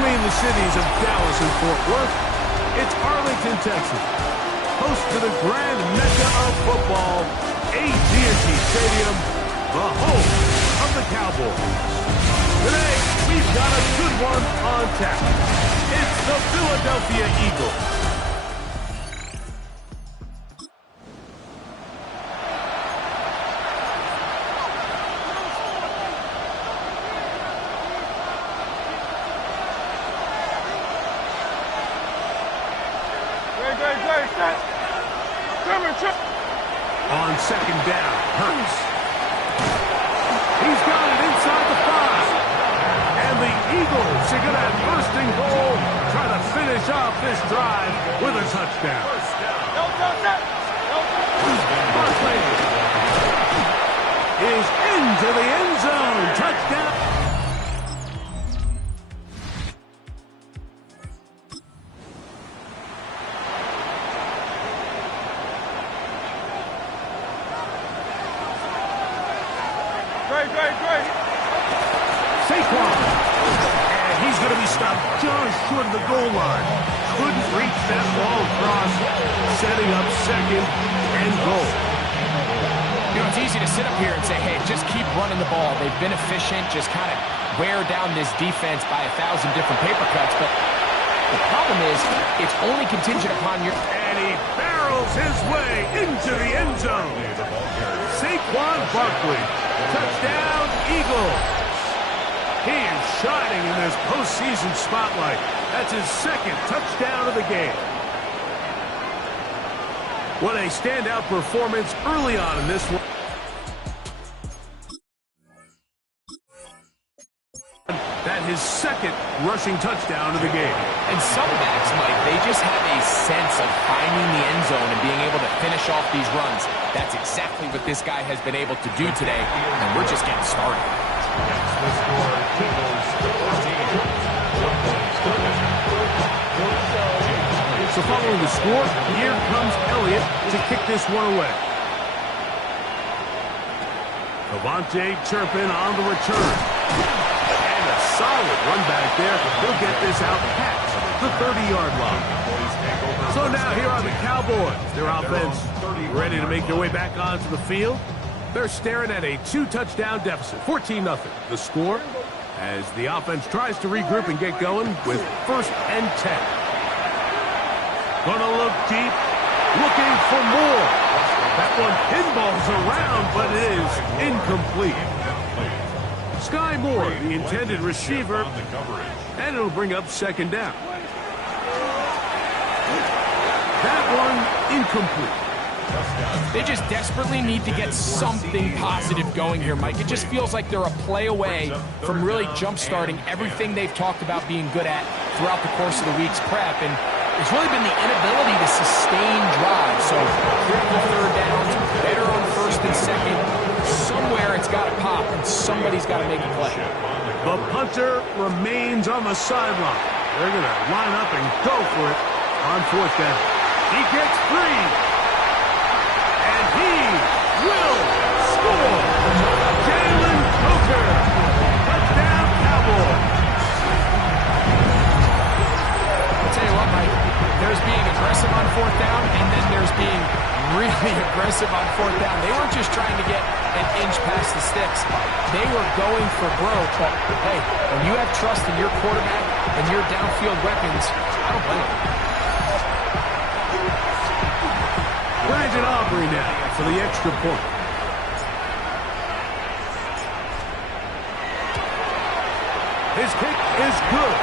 between the cities of Dallas and Fort Worth, it's Arlington, Texas, host to the grand mecca of football, AT&T Stadium, the home of the Cowboys. Today, we've got a good one on tap. It's the Philadelphia Eagles. On second down, Hurts. He's got it inside the 5. And the Eagles are going to have first and goal, try to finish off this drive with a touchdown. Barkley is into the end zone. Touchdown. Saquon. And he's going to be stopped just short of the goal line. Couldn't reach that ball across, setting up second and goal. You know, it's easy to sit up here and say, hey, just keep running the ball. They've been efficient, just kind of wear down this defense by 1,000 different paper cuts. But the problem is, it's only contingent upon your... And he barrels his way into the end zone. Saquon Barkley. Touchdown, Eagles. He is shining in this postseason spotlight. That's his second touchdown of the game. What a standout performance early on in this one. That his second rushing touchdown of the game. And some backs, Mike, they just have a sense of finding the end zone and being able to finish off these runs. That's exactly what this guy has been able to do today, and we're just getting started. So following the score, here comes Elliott to kick this one away. Devontae Turpin on the return. And a solid run back there. He'll get this out past the 30-yard line. So now here are the Cowboys. Their offense ready to make their way back onto the field. They're staring at a 2-touchdown deficit, 14-0. The score as the offense tries to regroup and get going with 1st and 10. Gonna look deep, looking for more. That one pinballs around, but it is incomplete. Sky Moore, the intended receiver, and it'll bring up 2nd down. That one incomplete. They just desperately need to get something positive going here, Mike. It just feels like they're a play away from really jump-starting everything they've talked about being good at throughout the course of the week's prep. And it's really been the inability to sustain drives. So critical 3rd downs, better on 1st and 2nd. Somewhere it's got to pop, and somebody's got to make a play. The punter remains on the sideline. They're going to line up and go for it on 4th down. He gets free. And he will score. Jalen Coker. Touchdown, Cowboys. I'll tell you what, Mike. There's being aggressive on 4th down, and then there's being really aggressive on 4th down. They weren't just trying to get an inch past the sticks. They were going for broke. But, hey, when you have trust in your quarterback and your downfield weapons, I don't blame you. Brandon Aubrey now for the extra point. His kick is good.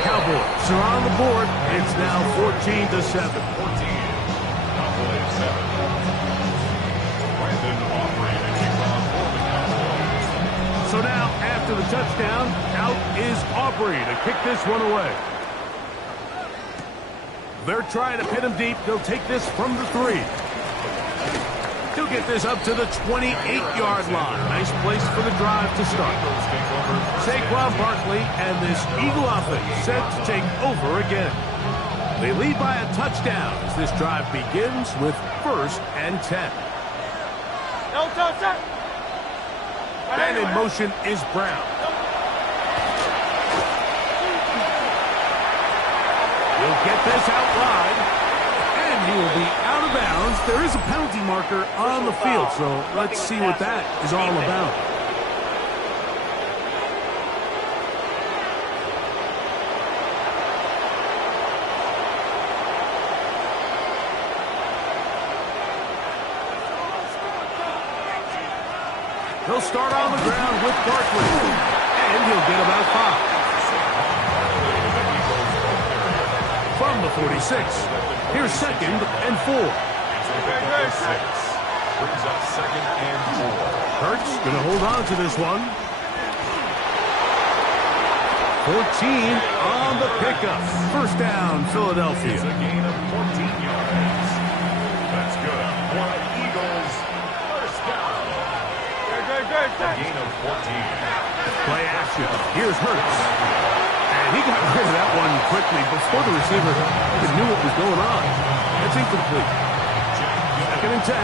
Cowboys are on the board. It's now 14-7. Cowboys 7. Brandon Aubrey to kick off for the Cowboys. So now, after the touchdown, out is Aubrey to kick this one away. They're trying to pin him deep. They'll take this from the 3. He'll get this up to the 28-yard line. Nice place for the drive to start. Saquon Barkley and this Eagle offense set to take over again. They lead by a touchdown as this drive begins with 1st and 10. And in motion is Brown. He'll get this out wide. And he will be out of bounds. There is a penalty marker on the field, so let's see what that is all about. He'll start on the ground with Barkley, and he'll get about 5. From the 46, here's 2nd and 4. Brings up 2nd and 4. Hurts going to hold on to this one. 14 on the pickup. First down, Philadelphia. It's a gain of 14 yards. That's good. For the Eagles, first down. A gain of 14. Play action. Here's Hurts. And he got rid of that one quickly before the receiver even knew what was going on. That's incomplete. 2nd and 10.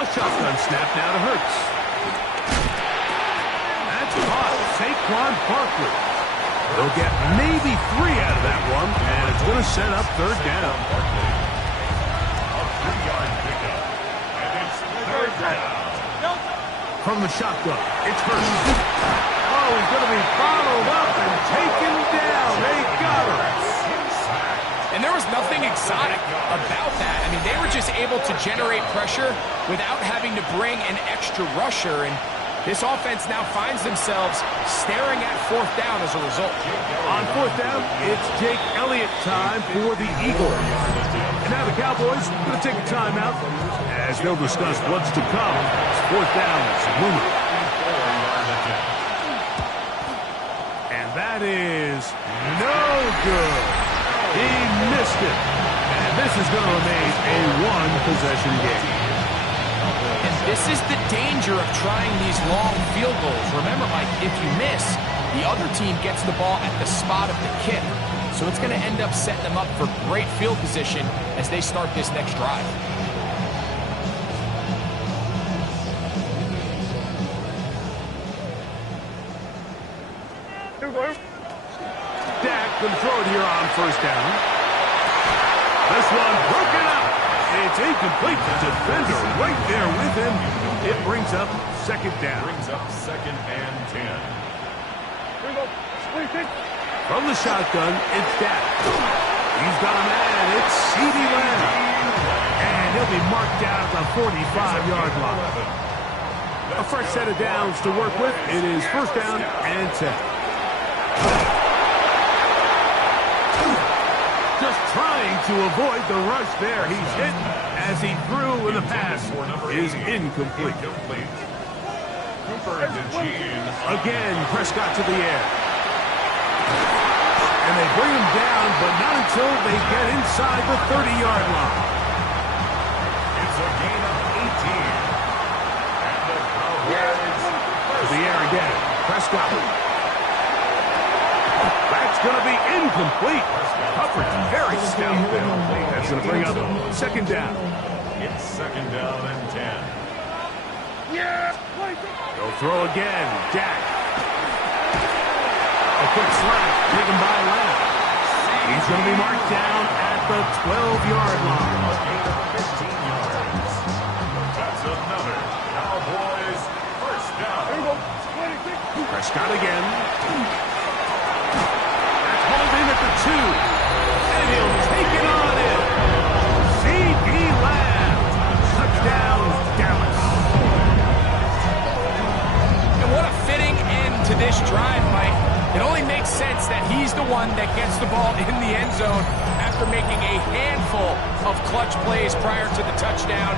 A shotgun snap now to Hurts. That's caught. Saquon Barkley. They'll get maybe 3 out of that one, and it's going to set up 3rd down. A 3-yard pickup. And it's 3rd down. From the shotgun, it's Hurts. Oh, he's going to be followed up and taken down. They got him. And there was nothing exotic about that. I mean, they were just able to generate pressure without having to bring an extra rusher. And this offense now finds themselves staring at 4th down as a result. On 4th down, it's Jake Elliott time for the Eagles. And now the Cowboys are going to take a timeout as they'll discuss what's to come. 4th down is looming. And that is no good. He missed it. And this is going to remain a one-possession game. And this is the danger of trying these long field goals. Remember, Mike, if you miss, the other team gets the ball at the spot of the kick. So it's going to end up setting them up for great field position as they start this next drive. Dak can throw it here on 1st down. This one broken up. It's incomplete. The defender right there with him. It brings up 2nd down. Brings up 2nd and 10. From the shotgun, it's Dak. He's got a man. It's CeeDee Lamb. And he'll be marked down at the 45-yard line. A fresh set of downs to work with. It is 1st down and 10. Just trying to avoid the rush there. He's hit as he threw, and the pass is incomplete. Cooper to Gene. Again, Prescott to the air. And they bring him down, but not until they get inside the 30-yard line. It's a gain of 18. And the Cowboys To the air again. Prescott. That's going to be incomplete. Coverage very stout. That's going to bring up 2nd down. It's 2nd down and 10. They'll throw again. Dak. A quick slap taken by Lamb. He's going to be marked down at the 12-yard line. A gain of 15 yards. That's another Cowboys first down. Prescott again. That's holding at the 2. And he'll take it on in. CeeDee Lamb. Touchdown, Dallas. And what a fitting end to this drive, Mike. It only makes sense that he's the one that gets the ball in the end zone after making a handful of clutch plays prior to the touchdown.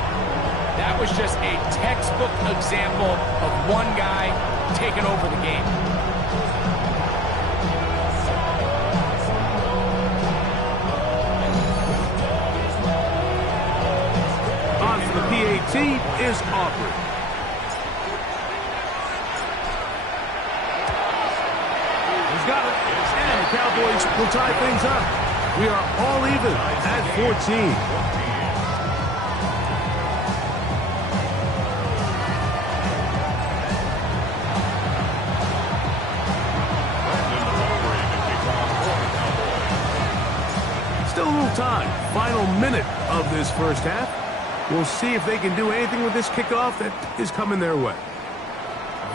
That was just a textbook example of one guy taking over the game. On for the PAT is Aubrey. He's got it. And the Cowboys will tie things up. We are all even at 14. time. Final minute of this first half. We'll see if they can do anything with this kickoff that is coming their way.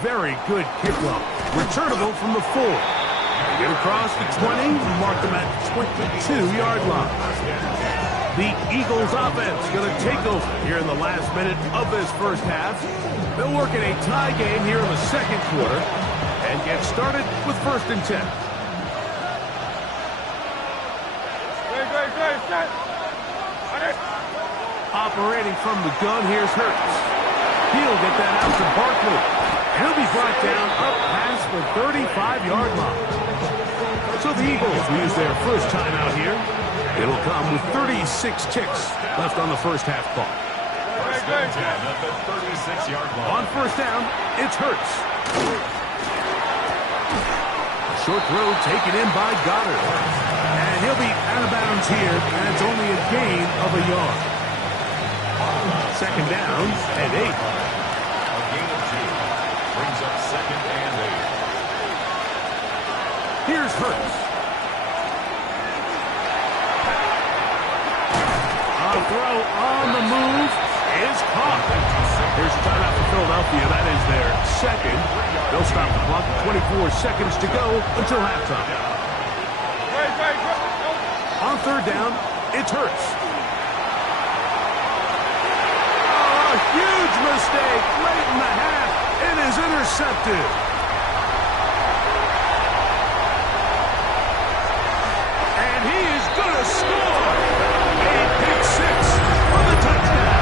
Very good kickoff. Returnable from the 4. Get across the 20. Mark them at 22-yard line. The Eagles offense going to take over here in the last minute of this first half. They'll work in a tie game here in the second quarter and get started with 1st and 10. Operating from the gun, here's Hurts. He'll get that out to Barkley. He'll be brought down up past the 35-yard line. So the Eagles use their first timeout here. It'll come with 36 ticks left on the first half clock. On first down, it's Hurts. Short throw taken in by Goddard. And he'll be out of bounds here, and it's only a gain of a yard. Second down and 8. A gain of 2. Brings up 2nd and 8. Here's Hurts. A throw on the move is caught. Here's a timeout for Philadelphia. That is their second. They'll stop the clock. 24 seconds to go until halftime. On third down, it's Hurts. Oh, a huge mistake late in the half. It is intercepted. And he is going to score. A pick 6 for the touchdown.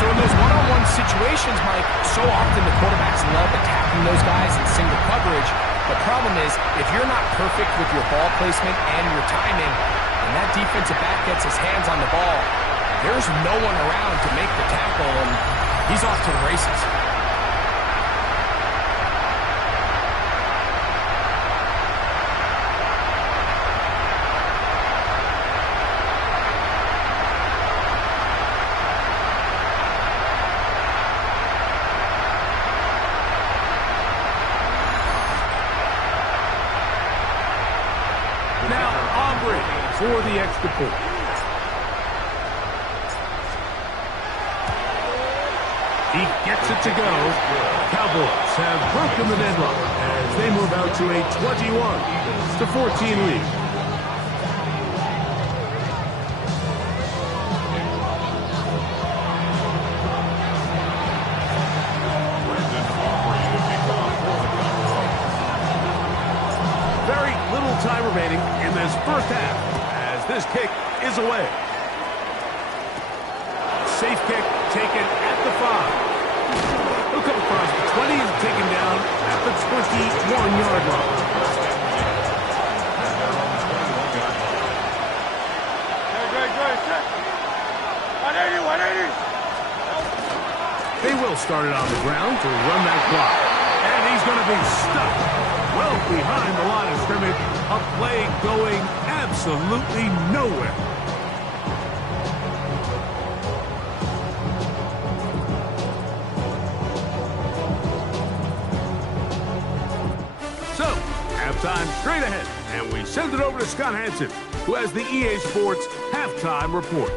So in those one-on-one situations, Mike, so often the quarterbacks love attacking those guys in single coverage. The problem is, if you're not perfect with your ball placement and your timing, and that defensive back gets his hands on the ball, there's no one around to make the tackle, and he's off to the races. Now Aubrey for the extra point. He gets it to go. Cowboys have broken the deadlock as they move out to a 21-14 lead. Very little time remaining in this first half as this kick is away. Safe kick taken at the 5. He'll come across the 20 and taken down at the 21-yard line. They will start it on the ground to run that clock. And he's going to be stuck well behind the line of scrimmage. A play going absolutely nowhere. So, halftime straight ahead. And we send it over to Scott Hansen, who has the EA Sports Halftime Report.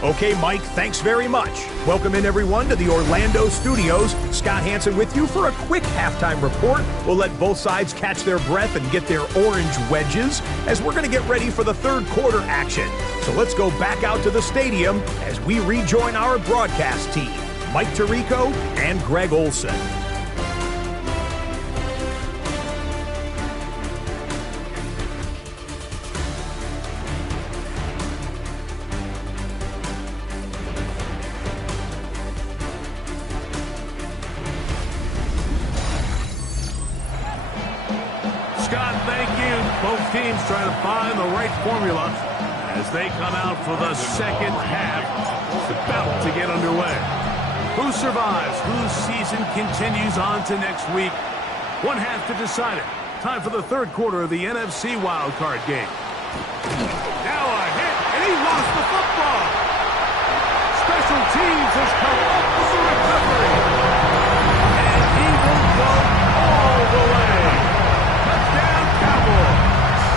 Okay, Mike, thanks very much. Welcome in, everyone, to the Orlando studios. Scott Hansen with you for a quick halftime report. We'll let both sides catch their breath and get their orange wedges as we're going to get ready for the third quarter action. So let's go back out to the stadium as we rejoin our broadcast team, Mike Tirico and Greg Olson. Both teams trying to find the right formula as they come out for the second half. It's about to get underway. Who survives? Whose season continues on to next week? One half to decide it. Time for the third quarter of the NFC wildcard game. Now a hit, and he lost the football. Special teams has come up with the recovery. And he will go all the way. Touchdown, Cowboys.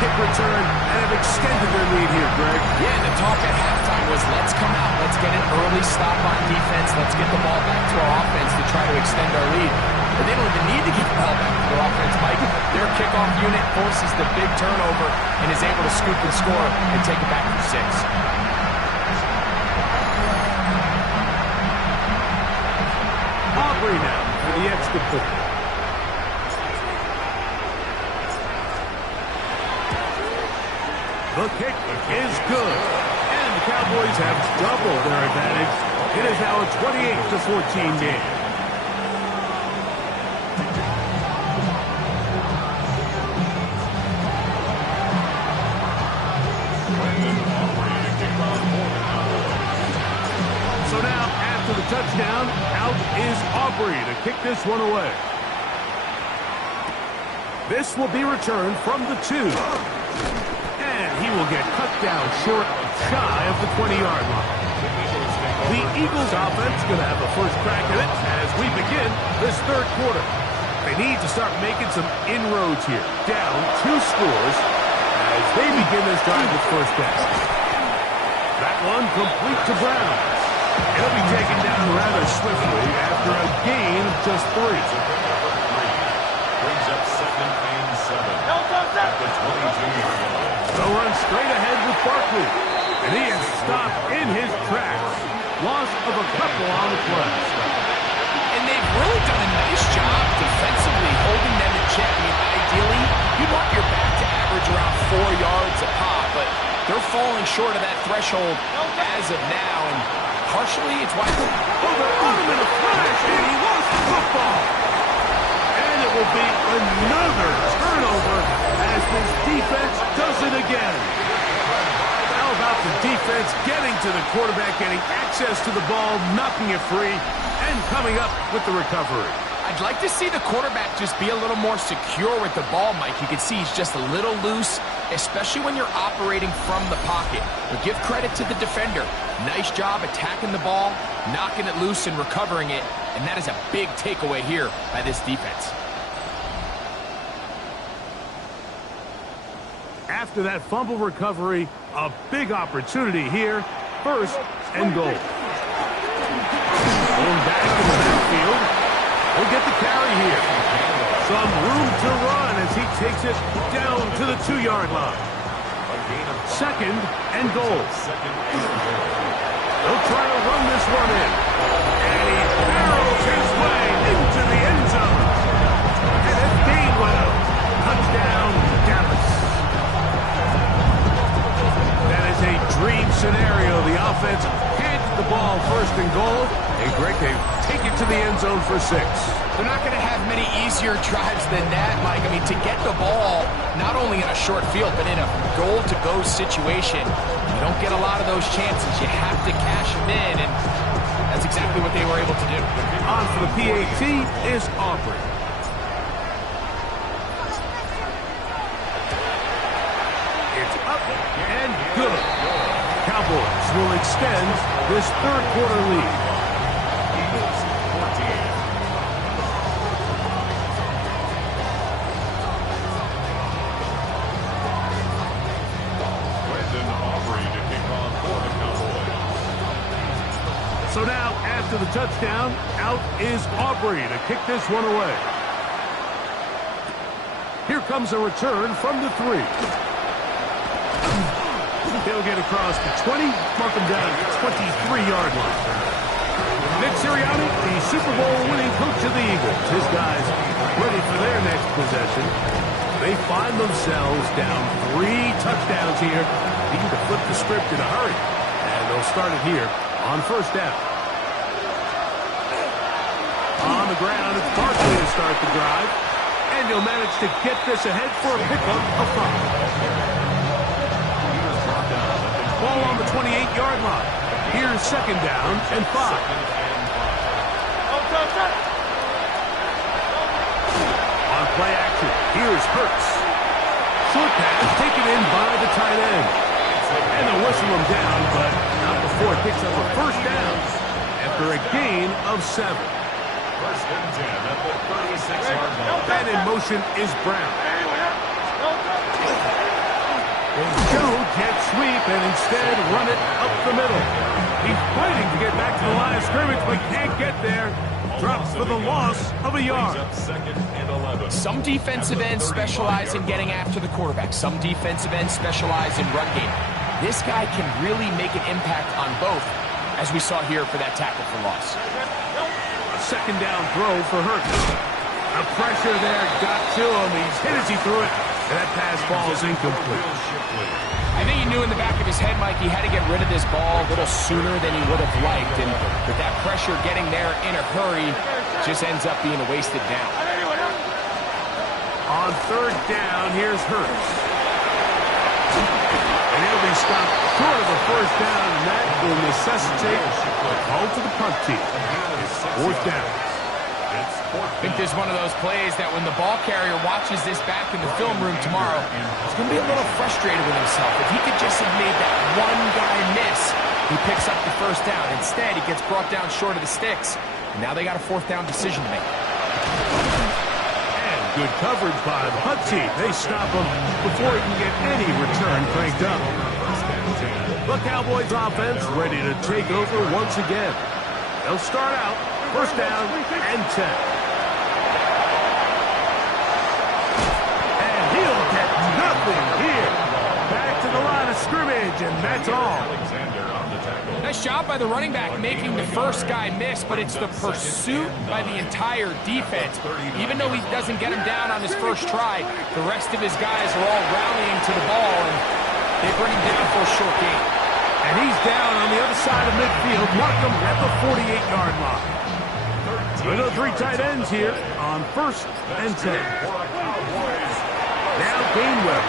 kick return and have extended their lead here, Greg. Yeah, and the talk at halftime was, let's come out, let's get an early stop on defense, let's get the ball back to our offense to try to extend our lead. But they don't even need to get the ball back to their offense, Mike. Their kickoff unit forces the big turnover and is able to scoop and score and take it back for 6. Aubrey now for the extra point. The kick is good. And the Cowboys have doubled their advantage. It is now a 28-14 game. So now, after the touchdown, out is Aubrey to kick this one away. This will be returned from the 2. And he will get cut down short, shy of the 20-yard line. The Eagles offense going to have a first crack at it as we begin this third quarter. They need to start making some inroads here. Down 2 scores as they begin this drive with first down. That one complete to Brown. He'll be taken down rather swiftly after a gain of just 3. Brings up 2nd and 7. At the 22-yard line. They'll run straight ahead with Barkley. And he is stopped in his tracks. Loss of a couple on the play. And they've really done a nice job defensively holding them in check. I mean, ideally, you want your back to average around 4 yards a pop, but they're falling short of that threshold as of now. And partially, it's why... Oh, they're on him in a flash, and he lost the football. And it will be another turnover as this defense does it again. How about the defense getting to the quarterback, getting access to the ball, knocking it free, and coming up with the recovery? I'd like to see the quarterback just be a little more secure with the ball, Mike. You can see he's just a little loose, especially when you're operating from the pocket. But give credit to the defender. Nice job attacking the ball, knocking it loose and recovering it, and that is a big takeaway here by this defense. After that fumble recovery, a big opportunity here. First and goal. Going back in the backfield. He'll get the carry here. Some room to run as he takes it down to the 2-yard line. 2nd and goal. He'll try to run this one in. And he barrels his way into the end zone. And it's Gainwell. Touchdown, Dallas. That is a dream scenario. The offense hands the ball first and goal. And Greg, they take it to the end zone for 6. They're not going to have many easier drives than that, Mike. I mean, to get the ball, not only in a short field, but in a goal-to-go situation, you don't get a lot of those chances. You have to cash them in, and that's exactly what they were able to do. On for the PAT is Aubrey. It's up and good. Cowboys will extend this third quarter lead. Eagles 14. Brandon Aubrey to kick off for the Cowboys. So now, after the touchdown, out is Aubrey to kick this one away. Here comes a return from the 3. He'll get across the 20, mark him down at the 23-yard line. Nick Sirianni, the Super Bowl winning coach of the Eagles. His guys ready for their next possession. They find themselves down 3 touchdowns here. Needing to flip the script in a hurry. And they'll start it here on first down. On the ground, it's Barkley to start the drive. And he'll manage to get this ahead for a pickup of 5. Ball on the 28-yard line. Here's 2nd down and 5. On play action, here's Hurts. Short pass taken in by the tight end. And they'll whistle him down, but not before it picks up a first down after a gain of 7. First and 10 at the 36-yard line. And in motion is Brown. Go jet sweep and instead run it up the middle. He's fighting to get back to the line of scrimmage, but can't get there. Drops for the loss of a yard. Some defensive ends specialize in getting after the quarterback. Some defensive ends specialize in run game. This guy can really make an impact on both, as we saw here for that tackle for loss. A second down throw for Hurts. The pressure there got to him. He's hit as he threw it, and that pass falls incomplete. I think he knew in the back of his head, Mike, he had to get rid of this ball a little sooner than he would have liked. And with that pressure getting there in a hurry, just ends up being a wasted down. On third down, here's Hurts. And he'll be stopped short of the first down, and that will necessitate a call to the punt team. Fourth down. I think there's one of those plays that when the ball carrier watches this back in the film room tomorrow, he's going to be a little frustrated with himself. If he could just have made that one guy miss, he picks up the first down. Instead, he gets brought down short of the sticks, and now they got a fourth down decision to make. And good coverage by the punt team. They stop him before he can get any return cranked up. The Cowboys offense ready to take over once again. They'll start out first down and 10. Here, back to the line of scrimmage, and that's all. Nice job by the running back making the first guy miss, but it's the pursuit by the entire defense. Even though he doesn't get him down on his first try, the rest of his guys are all rallying to the ball, and they bring him down for a short gain. And he's down on the other side of midfield, mark him at the 48-yard line. With the three tight ends here on first and 10. Now Gainwell.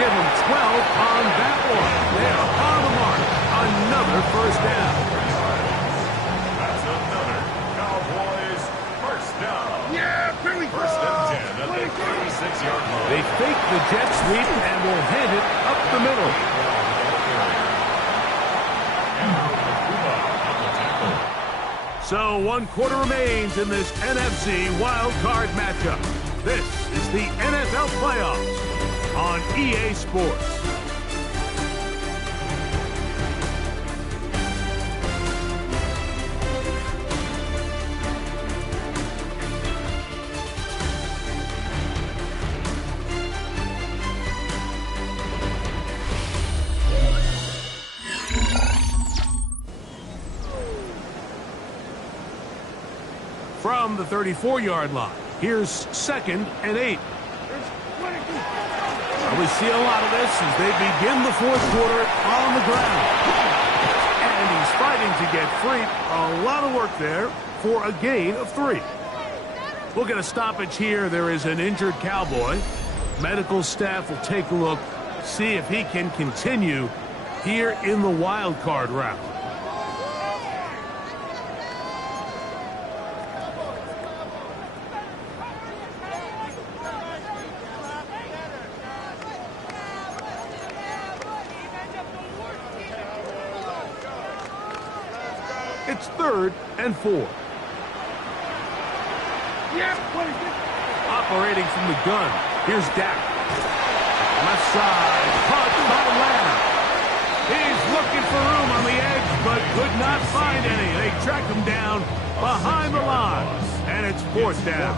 Give him 12 on that one. They are on the mark. Another first down. That's another Cowboys first down. Yeah, first and 10 at the 36-yard line. They fake the jet sweep and will hand it up the middle. So 1 quarter remains in this NFC wild card matchup. This is the NFL playoffs on EA Sports. From the 34-yard line, here's second and 8. We see a lot of this as they begin the fourth quarter on the ground. And he's fighting to get free. A lot of work there for a gain of 3. We'll get a stoppage here. There is an injured Cowboy. Medical staff will take a look, see if he can continue here in the wild card round. It's third and 4. Operating from the gun. Here's Dak. Left side. Punt by Lamb. He's looking for room on the edge, but could not find any. They track him down behind the line. And it's fourth down.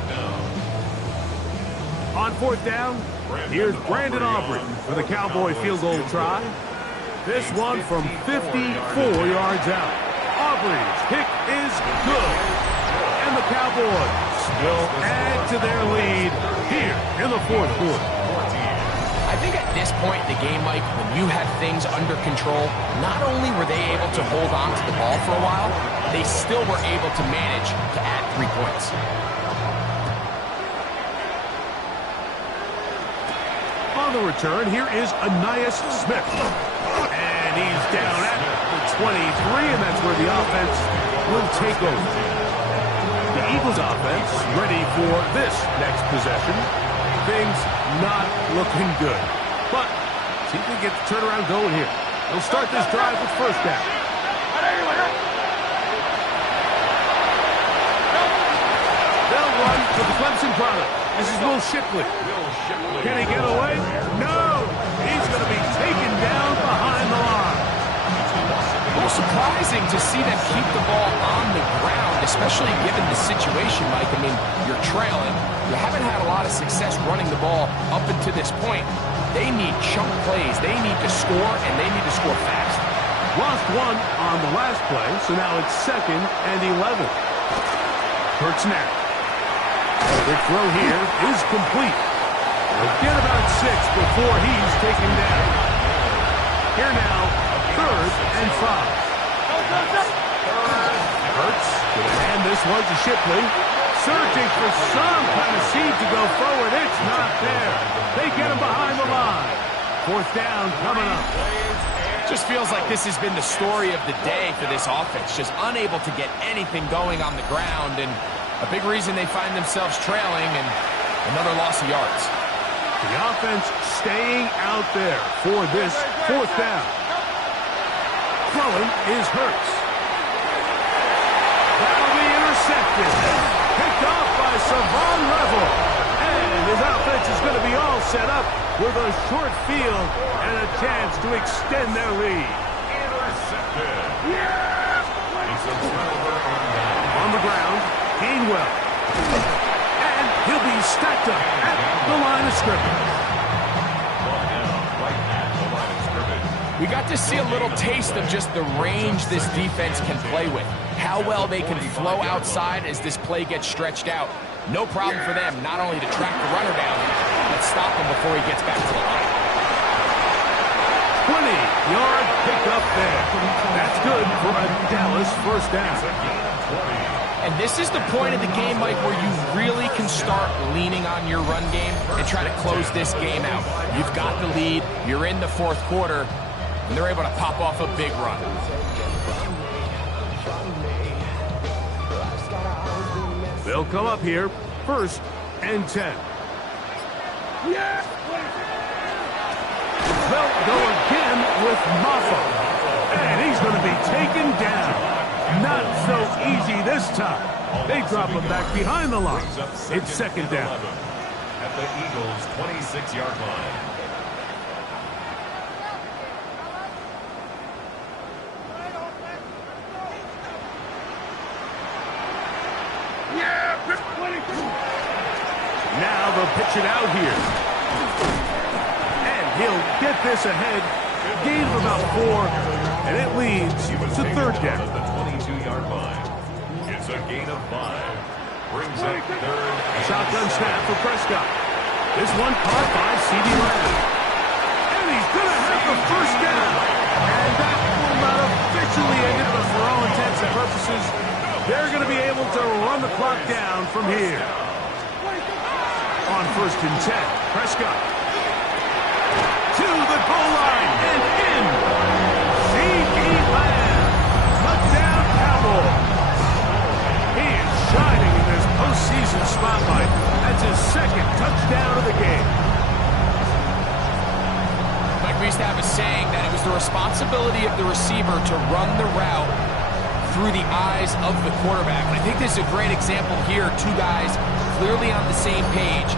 On fourth down, here's Brandon Aubrey for the Cowboy field goal try. This one from 54 yards out. Aubrey's kick is good. And the Cowboys will add to their lead here in the fourth quarter. I think at this point in the game, Mike, when you have things under control, not only were they able to hold on to the ball for a while, they still were able to manage to add 3 points. On the return, here is Ainias Smith. And he's down at the 23, and that's where the offense will take over. The Eagles offense ready for this next possession. Things not looking good. But see if we get the turnaround going here. They'll start this drive with first down. They'll run with the Clemson product. This is Will Shipley. Can he get away? No! He's going to be taken down behind the line. A little surprising to see them keep the ball on the ground, especially given the situation, Mike. I mean, you're trailing. You haven't had a lot of success running the ball up until this point. They need chunk plays. They need to score, and they need to score fast. Lost one on the last play, so now it's 2nd and 11. Hurts now. The throw here is complete. He'll get about 6 before he's taken down. Here now, 3rd and 5. Hurts gonna hand this one to Shipley. Searching for some kind of seed to go forward. It's not there. They get him behind the line. 4th down coming up. Just feels like this has been the story of the day for this offense. Just unable to get anything going on the ground, and a big reason they find themselves trailing, and another loss of yards. The offense staying out there for this 4th down. Throwing is Hurts. That'll be intercepted. Picked off by Savon Level. And his offense is going to be all set up with a short field and a chance to extend their lead. Intercepted. It's a turnover On the ground, Gainwell. And he'll be stacked up at the line of scrimmage. right at the line of scrimmage. We got to see a little taste of just the range this defense can play with. How well they can flow outside as this play gets stretched out. No problem for them not only to track the runner down, but stop him before he gets back to the line. 20-yard pickup there. That's good for a Dallas 1st down. And this is the point of the game, Mike, where you really can start leaning on your run game and try to close this game out. You've got the lead, you're in the 4th quarter, and they're able to pop off a big run. They'll come up here, 1st and 10. They'll go again with Maffa. And he's going to be taken down. Not so easy this time. They drop him back behind the line. It's 2nd down. At the Eagles' 26-yard line. Now they'll pitch it out here. And he'll get this ahead. Gain of about 4, and it leads to 3rd down. At the 22-yard line. It's a gain of 5. Brings up 3rd. Shotgun snap for Prescott. This one caught by C.D. Lamb. And he's going to have the 1st down. And that will not officially end it, but for all intents and purposes, they're going to be able to run the clock down from here. On 1st and 10, Prescott. To the goal line and in. C.D. Lamb. Touchdown, Cowboys. He is shining in this postseason spotlight. That's his 2nd touchdown of the game. Mike, we used to have a saying that it was the responsibility of the receiver to run the route through the eyes of the quarterback. And I think this is a great example here. 2 guys clearly on the same page.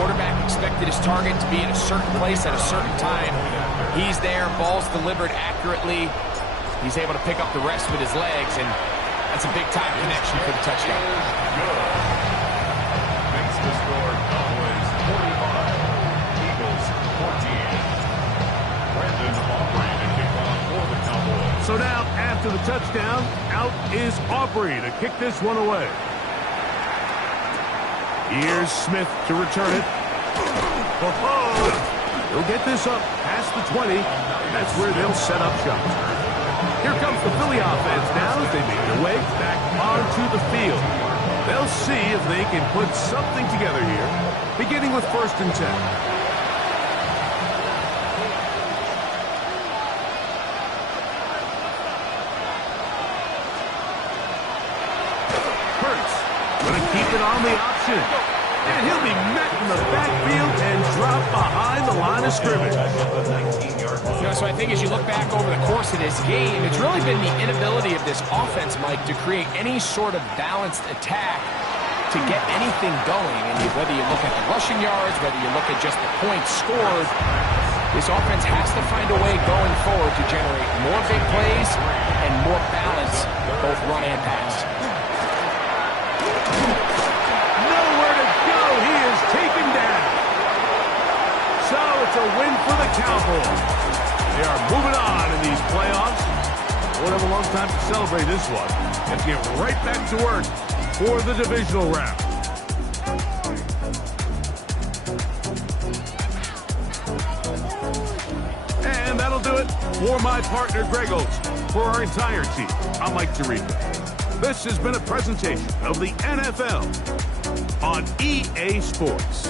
Quarterback expected his target to be in a certain place at a certain time. He's there, ball's delivered accurately. He's able to pick up the rest with his legs, and that's a big-time connection for the touchdown. Makes the score Cowboys 45, Eagles 14. Brandon Aubrey to kick off for the Cowboys. So now, after the touchdown, out is Aubrey to kick this one away. Here's Smith to return it. He'll get this up past the 20. That's where they'll set up shop. Here comes the Philly offense now as they make their way back onto the field. They'll see if they can put something together here, beginning with 1st and 10. Hurts going to keep it on the option. And he'll be met in the backfield and dropped behind the line of scrimmage. So I think as you look back over the course of this game, it's really been the inability of this offense, Mike, to create any sort of balanced attack to get anything going. And whether you look at the rushing yards, whether you look at just the points scored, this offense has to find a way going forward to generate more big plays and more balance, both run and pass. Nowhere to go. He is taken down. So it's a win for the Cowboys. They are moving on in these playoffs. Won't have a long time to celebrate this one. Let's get right back to work for the divisional round. And that'll do it for my partner, Greg Olson. For our entire team, I'm Mike Tirico. This has been a presentation of the NFL on EA Sports.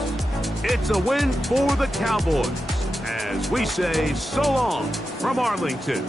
It's a win for the Cowboys, as we say so long from Arlington.